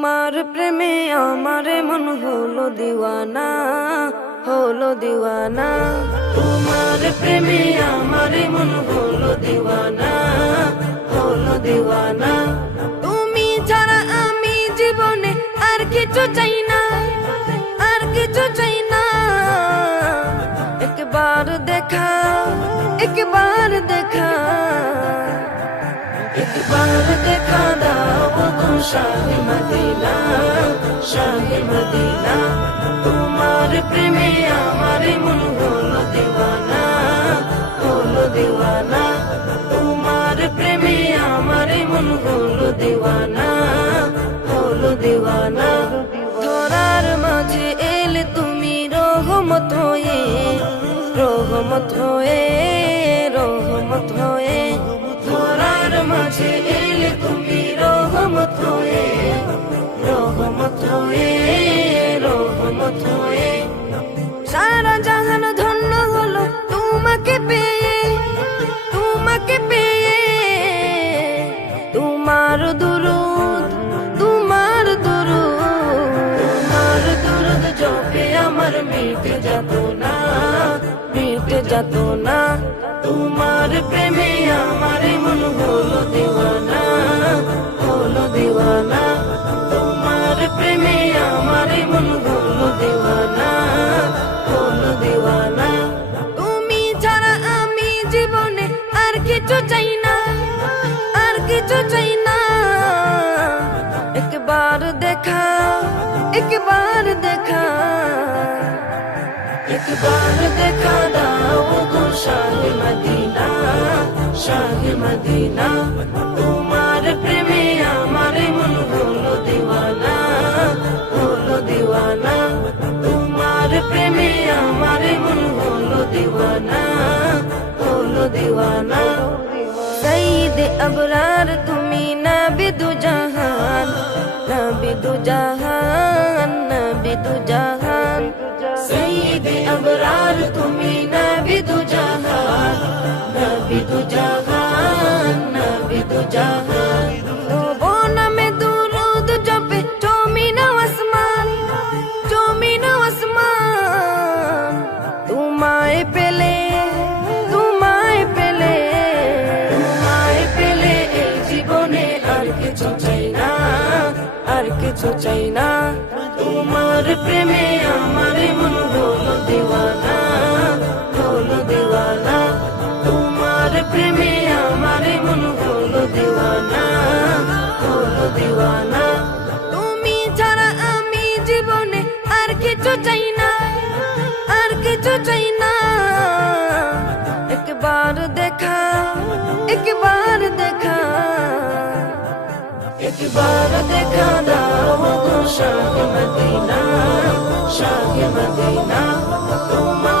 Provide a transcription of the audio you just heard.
তোমার প্রেমে আমারে মন হলো দিওয়ানা, হলো দিওয়ানা। তোমার প্রেমে আমারে মন হলো দিওয়ানা, হলো দিওয়ানা। তুমি ছাড়া আমি জীবনে আর কিছু চাই না, আর কিছু চাই না। একবার দেখা, একবার দেখা, একবার দেখা দাও গো শাহে মদিনা, শাহে মদিনা। তোমার প্রেমে আমারে মন হলো দিওয়ানা, হলো দিওয়ানা। তোমার প্রেমে আমারে মন হলো দিওয়ানা, হলো দিওয়ানা। ধরার মাঝে এলে তুমি রহমত হয়ে, রহমত হয়ে, রহমত হয়ে। ধরার মাঝে এলে তুমি রহমত হয়ে, রহমত হয়ে, রহমত হয়ে। সারা জাহান ধন্য হলো তোমাকে পেয়ে, তোমাকে পেয়ে। তোমার দুরুদ, তোমার দুরুদ, তোমার দুরুদ জপে আমার মিটে যেত না, মিটে যেত না। তোমার প্রেমে আমারে মন হলো দিওয়ানা, হলো দিওয়ানা। তোমার প্রেমে আমারে মন হলো দিওয়ানা, হলো দিওয়ানা। তুমি ছাড়া আমি জীবনে আর কিছু চাই না, আর কিছু চাই না। একবার দেখা, একবার দেখা, একবার দেখা দাও গো শাহে মদিনা, শাহে মদিনা। তোমার প্রেমে আমারে মন হলো দিওয়ানা, হলো দিওয়ানা। তোমার প্রেমে আমারে মন হলো দিওয়ানা, হলো দিওয়ানা। সঈদ আবরার তুমি নবী দু জাহান, নবী দু জাহান, নবী দু জাহান। সঈদ আবরার তুমি নবী দু জাহান, নবী দু জাহান, নবী দু জাহান। তবু নামে দুরুদ জপে জমিন আসমান, জমিন আসমান। তোমায় পেলে, তোমায় পেলে, তোমায় পেলে এই জীবনে আর কিছু চাই না, আর কিছু চাই না। তোমার প্রেমে আমারে মন হলো দিওয়ানা, হলো দিওয়ানা। তোমার প্রেমে আমারে মন হলো দিওয়ানা, হলো দিওয়ানা। তুমি ছাড়া আমি জীবনে আর কিছু চাই না, আর কিছু চাই না। একবার দেখা, একবার দেখা, একবার দেখা দাও গো শাহে মদিনা, শাহে মদিনা। তোমার